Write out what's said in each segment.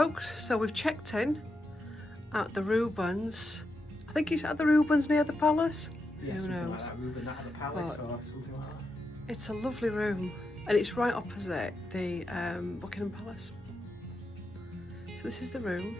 folks, so we've checked in at the Rubens. I think it's at the Rubens near the palace. Yeah, who something knows? like that. Reuben at the palace But or something like that. it's a lovely room, and it's right opposite the Buckingham Palace. So this is the room.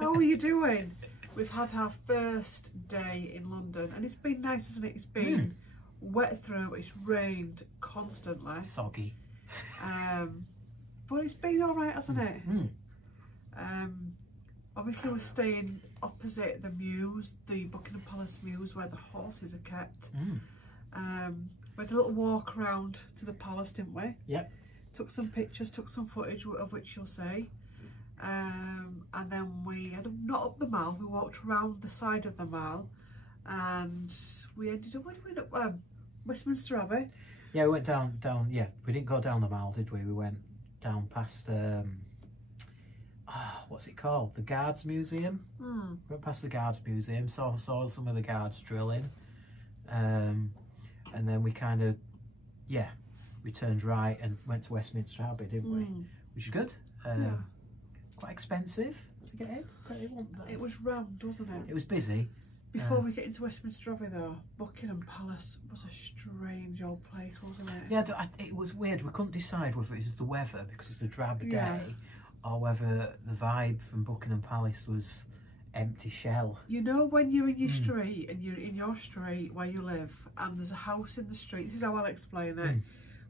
How are you doing? We've had our first day in London and it's been nice, isn't it? It's been wet through, it's rained constantly. Soggy. But it's been alright, hasn't it? Obviously we're staying opposite the Mews, the Buckingham Palace Mews, where the horses are kept. We had a little walk around to the palace, didn't we? Yep. Took some pictures, took some footage, of which you'll see. And then we had not up the Mall, we walked around the side of the Mall and we ended up, where did we end up? Westminster Abbey. Yeah, we went down, yeah, we didn't go down the Mall, did we? We went down past, what's it called? The Guards Museum. We went past the Guards Museum, saw some of the guards drilling. And then we kind of, yeah, we turned right and went to Westminster Abbey, didn't we? Which is good. Quite expensive to get in. It was rammed, wasn't it? It was busy. Before we get into Westminster Abbey though, Buckingham Palace was a strange old place, wasn't it? Yeah, it was weird. We couldn't decide whether it was the weather because it's a drab day, or whether the vibe from Buckingham Palace was empty shell. You know when you're in your street and you're in your street where you live and there's a house in the street, this is how I'll explain it,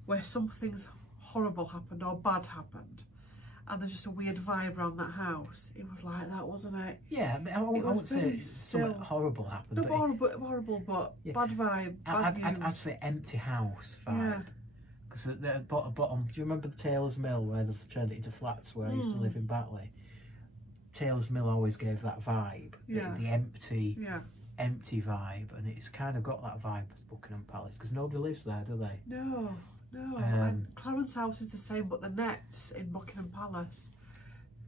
where something's horrible happened or bad happened and there's just a weird vibe around that house. It was like that, wasn't it? Yeah, I wouldn't say something horrible happened. No, horrible, but bad vibe, I'd say empty house vibe. Because at the bottom, do you remember the Taylor's Mill where they've turned it into flats where I used to live in Batley? Taylor's Mill always gave that vibe, the empty vibe, and it's kind of got that vibe with Buckingham Palace because nobody lives there, do they? No. And Clarence House is the same, but the nets in Buckingham Palace,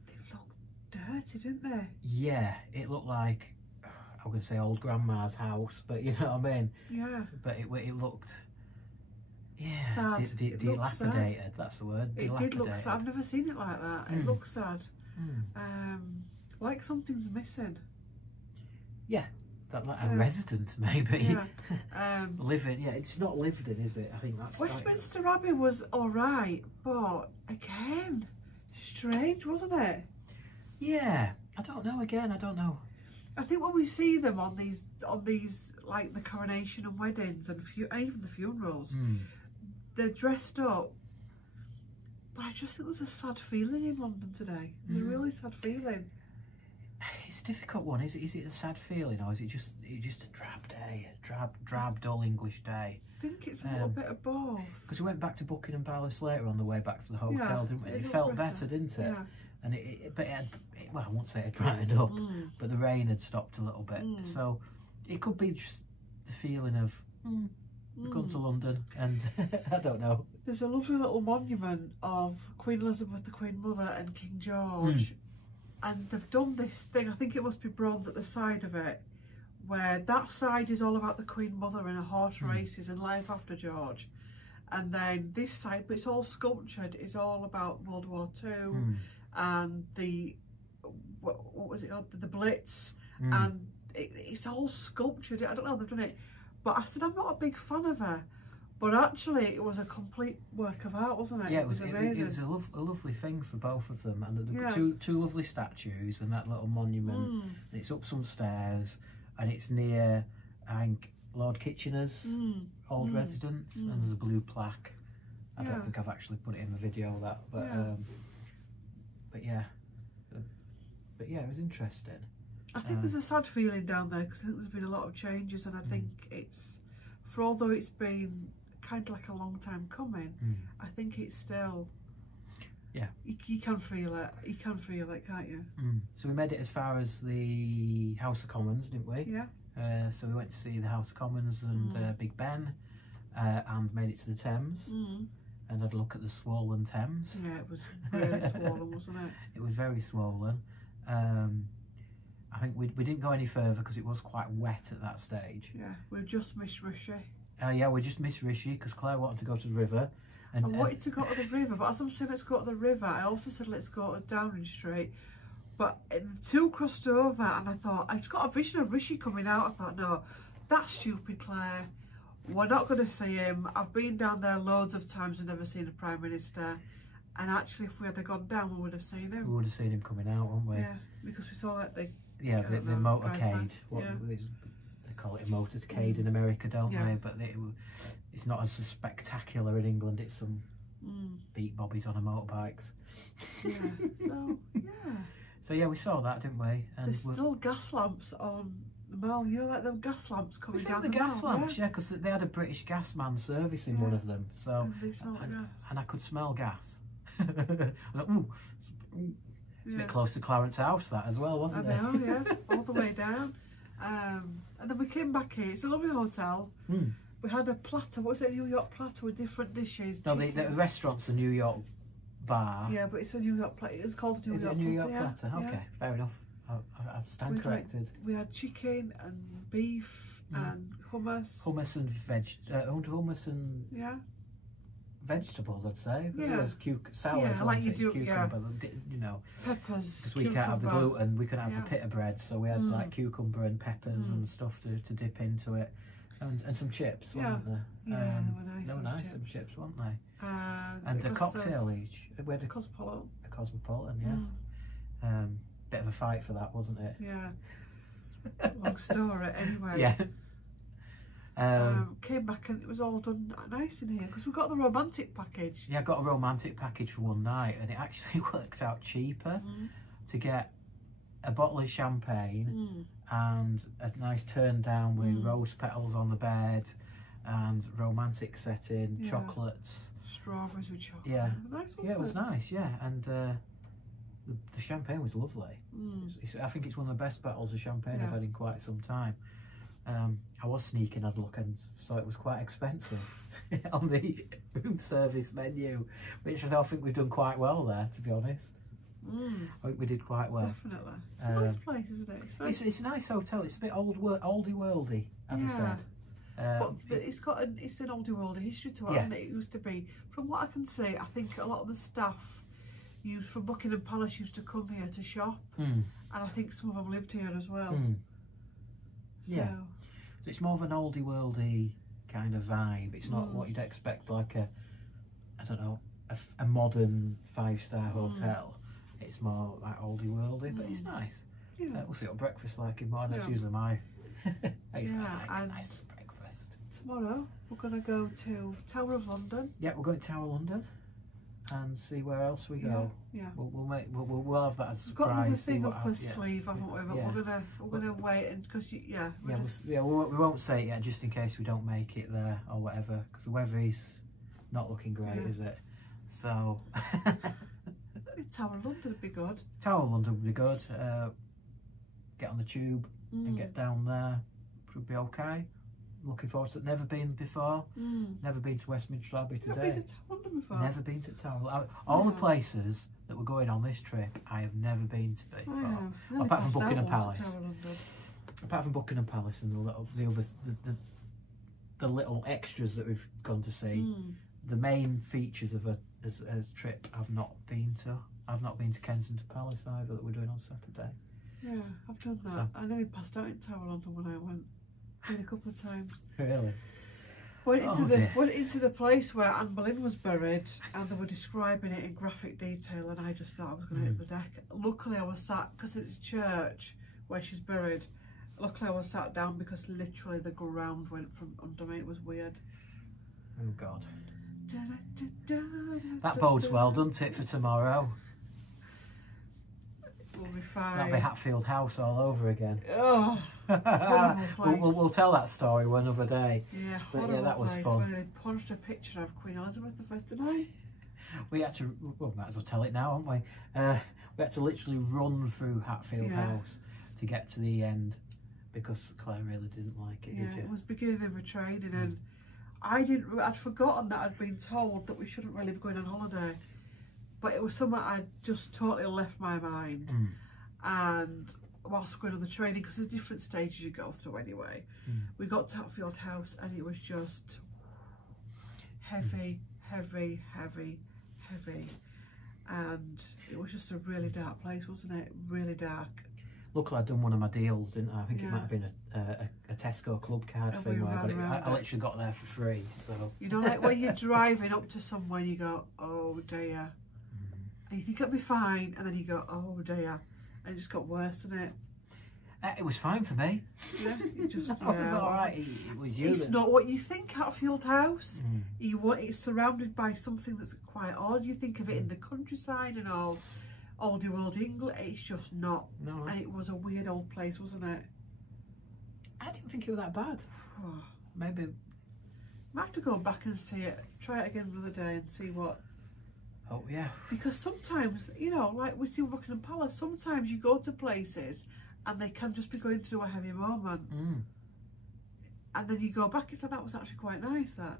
they look dirty, didn't they? Yeah, it looked like, I'm going to say old grandma's house, but you know what I mean? Yeah. But it looked, sad. Dilapidated, sad. That's the word. It did look sad. I've never seen it like that. It looks sad. Like something's missing. Yeah. Like a resident maybe. Living, it's not lived in, is it? I think that's Westminster Abbey was alright, but again, strange, wasn't it? Yeah, I don't know. I think when we see them on these like the coronation and weddings and even the funerals, they're dressed up. But I just think there's a sad feeling in London today. There's a really sad feeling. It's a difficult one. Is it a sad feeling, or is it just a drab day, drab, dull English day? I think it's a little bit of both. Because we went back to Buckingham Palace later on the way back to the hotel, didn't we? It felt better, didn't it? Yeah. And but well, I won't say it brightened up, but the rain had stopped a little bit, so it could be just the feeling of we've gone to London, and I don't know. There's a lovely little monument of Queen Elizabeth, the Queen Mother, and King George. And they've done this thing, I think it must be bronze at the side of it, where that side is all about the Queen Mother and her horse races and life after George. And then this side, but it's all sculptured, is all about World War II and the, what was it called, the Blitz. And it's all sculptured. I don't know how they've done it. But I said, I'm not a big fan of her. But actually, it was a complete work of art, wasn't it? Yeah, it was amazing. It was a lovely thing for both of them, and two lovely statues and that little monument. And it's up some stairs, and it's near, I think, Lord Kitchener's old residence, and there's a blue plaque. I don't think I've actually put it in the video of that, but it was interesting. I think there's a sad feeling down there because I think there's been a lot of changes, and I think it's, for although it's been kind of like a long time coming, I think it's still, you can feel it. You can feel it, can't you? So we made it as far as the House of Commons, didn't we? Yeah. So we went to see the House of Commons and Big Ben, and made it to the Thames, and had a look at the swollen Thames. Yeah, it was really swollen, wasn't it? It was very swollen. I think we didn't go any further because it was quite wet at that stage. Yeah, we just missed Rishi. Yeah, we just missed Rishi because Claire wanted to go to the river. And, I wanted to go to the river, but as I'm saying let's go to the river, I also said let's go to Downing Street. But the two crossed over and I thought, I just got a vision of Rishi coming out. I thought, no, that's stupid, Claire. We're not going to see him. I've been down there loads of times and never seen a Prime Minister. And actually, if we had gone down, we would have seen him. We would have seen him coming out, wouldn't we? Yeah, because we saw like the motorcade. They call it a motorcade in America, don't they? But it's not as spectacular in England. It's some beat bobbies on a motorbikes. So yeah, we saw that, didn't we? And there's still gas lamps on the mall. You know, like them gas lamps coming down the gas mall, lamps, yeah, because they had a British gas man servicing one of them. So and I could smell gas. I was like, ooh. It's a bit close to Clarence House, that as well, wasn't it? I know, yeah, all the way down. And then we came back here. It's a lovely hotel. We had a platter. What's it? A New York platter with different dishes. No, the restaurant's a New York bar. Yeah, but it's a New York platter. It's called a New York platter. Is it a New York platter? Yeah. Okay, fair enough. I stand corrected. We had chicken and beef and hummus. Hummus and hummus and vegetables, I'd say. Yeah. There was salad, like you do, cucumber, you know. Peppers, because we can't have the gluten, we couldn't have the pita bread, so we had like cucumber and peppers and stuff to dip into it, and some chips, wasn't there? Yeah, they were nice. Some chips, weren't they? And the cocktail each. We had a Cosmopolitan. A Cosmopolitan, yeah. Bit of a fight for that, wasn't it? Yeah. Long story, anyway. Yeah. Came back and it was all done nice in here because we got the romantic package. Yeah, I got a romantic package for one night, and it actually worked out cheaper to get a bottle of champagne and a nice turn down with rose petals on the bed and romantic setting, chocolates, strawberries with chocolate. Yeah, nice. It was nice. Yeah, and the champagne was lovely. I think it's one of the best bottles of champagne I've had in quite some time. I was sneaking a look and saw it was quite expensive on the room service menu, which I think we've done quite well there, to be honest. I think we did quite well. Definitely. It's a nice place, isn't it? It's a nice hotel. It's a bit oldie-worldy, as I said. But it's an oldie-worldy history to it, hasn't it? It used to be, from what I can see, I think a lot of the staff from Buckingham Palace used to come here to shop, and I think some of them lived here as well. Yeah. So it's more of an oldie-worldy kind of vibe. It's not what you'd expect, like a modern 5-star hotel. It's more like oldie-worldy, but it's nice. Yeah. We'll see what breakfast's like in morning. That's usually my and nice little breakfast. Tomorrow we're going to go to Tower of London. Yeah, we're going to Tower of London and see where else we go. Yeah. We'll have that as a surprise. We've got another thing up our sleeve, haven't we? But we're gonna wait, and because we won't say it yet, just in case we don't make it there or whatever, because the weather is not looking great, is it? So Tower of London would be good. Tower of London would be good. Get on the tube and get down there. Should be okay. Looking forward to it. Never been before. Never been to Westminster Abbey today. Never been to Tower of London before. Never been to Tower. All the places that we're going on this trip, I have never been to before. Apart from Buckingham Palace. Apart from Buckingham Palace and the little extras that we've gone to see. The main features of a trip I've not been to. I've not been to Kensington Palace either, that we're doing on Saturday. Yeah, I've done that. So, I nearly passed out in Tower of London when I went. A couple of times. Really? Went into the place where Anne Boleyn was buried, and they were describing it in graphic detail, and I just thought I was going to hit the deck. Luckily I was sat, because it's a church where she's buried, luckily I was sat down because literally the ground went from under me. It was weird. Oh God. That bodes well, doesn't it, for tomorrow? We'll be fine. That'll be Hatfield House all over again. Oh, we'll tell that story one other day. Yeah, but yeah, that was fun. When they punched a picture of Queen Elizabeth I tonight. We had to, well, might as well tell it now, haven't we? We had to literally run through Hatfield House to get to the end because Claire really didn't like it, did you? It was beginning of a training, and I'd forgotten that I'd been told that we shouldn't really be going on holiday. But it was something I'd just totally left my mind. And whilst going on the training, because there's different stages you go through anyway, we got to Hatfield House and it was just heavy, heavy, heavy, heavy. And it was just a really dark place, wasn't it? Really dark. Luckily I'd done one of my deals, didn't I? I think it might have been a Tesco club card thing where I literally got there for free. So you know, like when you're driving up to somewhere, you go, oh dear. and you think it'll be fine, and then you go, oh dear, and it just got worse, didn't it? It was fine for me. Yeah, it just It was all right. It was you. It's not what you think, Hatfield House. It's surrounded by something that's quite odd. You think of it in the countryside and all oldie world England. It's just not. No. And it was a weird old place, wasn't it? I didn't think it was that bad. Maybe. I have to go back and see it. Try it again another day and see what. Oh yeah. Because sometimes, you know, like we see Buckingham Palace, sometimes you go to places and they can just be going through a heavy moment. And then you go back and say, that was actually quite nice, that.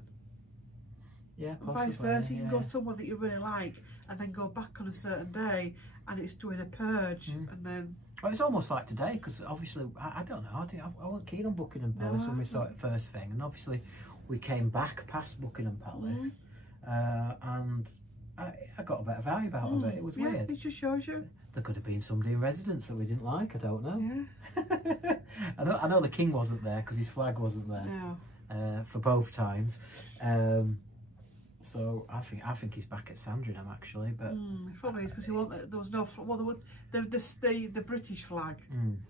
Yeah, and possibly. vice versa, you can go somewhere that you really like and then go back on a certain day and it's doing a purge and then... Well, it's almost like today, because obviously, I don't know, I wasn't keen on Buckingham Palace when we saw it first thing, and obviously we came back past Buckingham Palace and I got a better vibe out of it. It was weird. It just shows you. There could have been somebody in residence that we didn't like, I don't know. Yeah. I know the king wasn't there because his flag wasn't there for both times. So I think he's back at Sandringham actually, but probably is because there was no well, there was the British flag,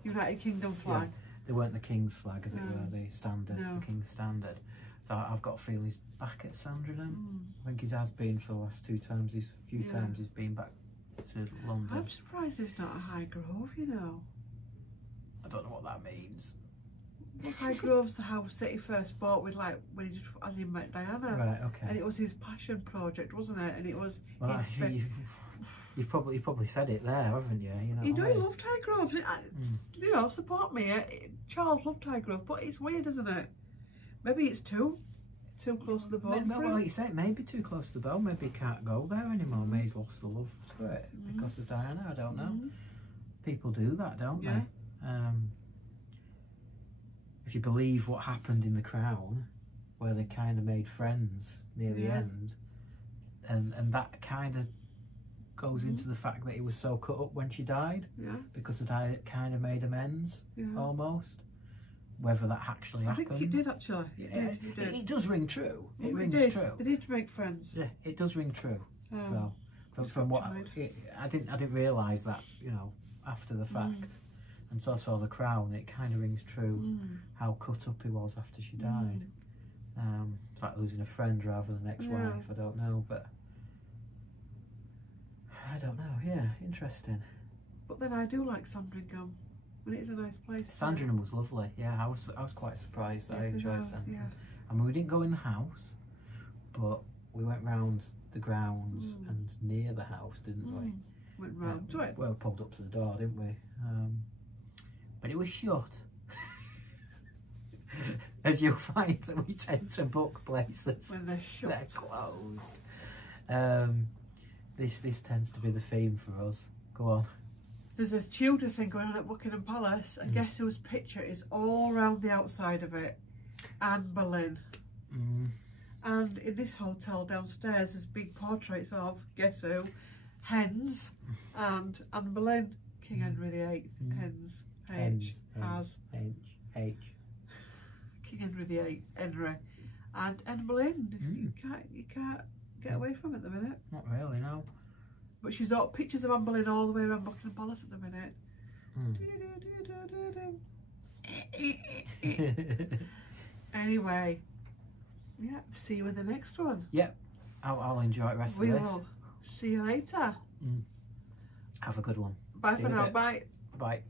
United Kingdom flag. Yeah, they weren't the King's flag as it were, the standard, the King's standard. So I've got a feeling he's back at Sandringham. I think he has been for the last few times he's been back to London. I'm surprised it's not a Highgrove, you know. I don't know what that means. Well, Highgrove's the house that he first bought with, like, when he just, as he met Diana. Right, okay. And it was his passion project, wasn't it? And it was well, you've probably said it there, haven't you? You know, he loved Highgrove. You know, support me. Charles loved Highgrove, but it's weird, isn't it? Maybe it's too close to the bone. Well, like you say, it may be too close to the bone. Maybe he can't go there anymore. Maybe he's lost the love to it because of Diana. I don't know. People do that, don't they? If you believe what happened in The Crown, where they kind of made friends near the end, and that kind of goes into the fact that he was so cut up when she died, because the diet kind of made amends, almost. Whether that actually happened. I think it did actually. It did. It does ring true. It rings true. They did make friends. Yeah, it does ring true. So, from what I didn't realise that, you know, after the fact. And so I saw The Crown, it kind of rings true how cut up he was after she died. It's like losing a friend rather than an ex-wife, I don't know, but I don't know, interesting. But then I do like Sandringham, and it is a nice place. Sandringham was lovely, I was quite surprised that I enjoyed Sandringham. I mean, we didn't go in the house, but we went round the grounds and near the house, didn't we? Went round to it. Well, we pulled up to the door, didn't we? But it was shut. As you'll find that we tend to book places when they're shut. They're closed. This tends to be the theme for us. Go on. There's a Tudor thing going on at Buckingham Palace, and guess whose picture is all around the outside of it? Anne Boleyn. And in this hotel downstairs, there's big portraits of, guess who? Hens and Anne Boleyn. King Henry VIII. Hens. H. King Henry VIII. Henry. And Anne Boleyn. You can't get away from it at the minute. Not really, no. But she's got pictures of Anne Boleyn all the way around Buckingham Palace at the minute. Anyway, see you in the next one. Yep, I'll enjoy the rest of this. We will. See you later. Have a good one. Bye for now. Bye. Bye.